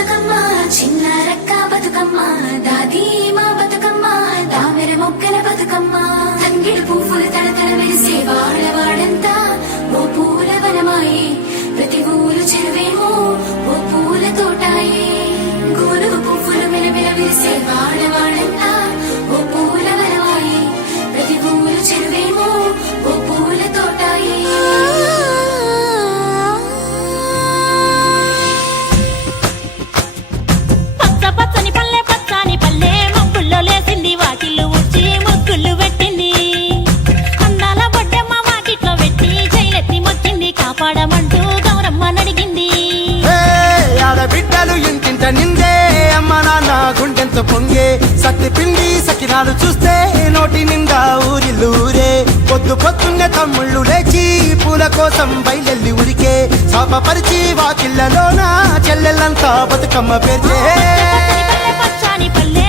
బతుకమ్మ చిన్న రక్క బతుకమ్మ దాది మా బతుకమ్మ దామెర మొక్కల బతుకమ్మ తంగిడు పువ్వులు తడతడ మెరిసే వాడవాడంతా ఓ పూల వనమాయే ప్రతి ఊరు చెరువేమో ఓ పూల తోటాయే గోరు పువ్వులు మెలమెల మెరిసే వాడవాడంతా ఓ పూల వనమాయే ప్రతి ఊరు చెరువేమో ఓ పూల తోటాయే పచ్చని పల్లె పచ్చని పల్లె మబ్బుల్లో లేసింది వాకిళ్ళు ఊడ్చి ముగ్గులు పెట్టింది అందాల బొడ్డమ్మ వాకిట్లో పెట్టి జైలెత్తి మొక్కింది కాపాడమంటూ గౌరమ్మ నడిగింది ఆడబిడ్డలు ఇంటింట నిందే అమ్మ నాన్న గుండెంత పొంగే సత్తి పిండి సకినాలు చూస్తే నోటి నిండా ఊరిల్లూరే పొద్దు పొద్దున్నే తమ్ముళ్ళు లేచి పూల కోసం బయలెల్లి ఉరికే శాపపరిచి వాకిళ్ళలోన చెల్లెళ్ళంతా బతుకమ్మ పేర్చే పచ్చని పల్లె